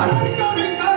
我们都一样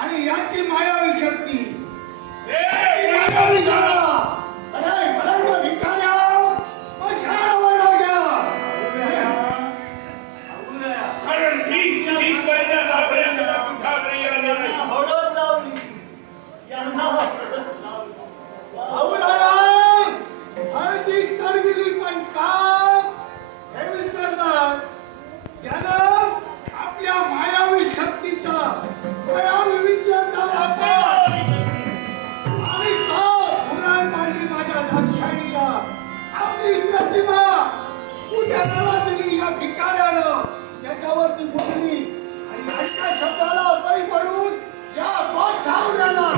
आणि याची मायावी शक्ती. मायावी झाला. कानावरती फुटली आणि आजच्या शब्दाला बळी पडून या पाच सावड्याला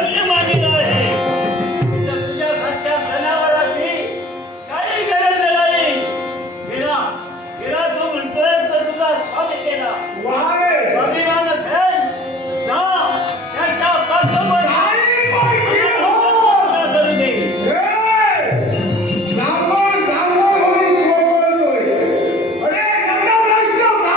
வருஷமான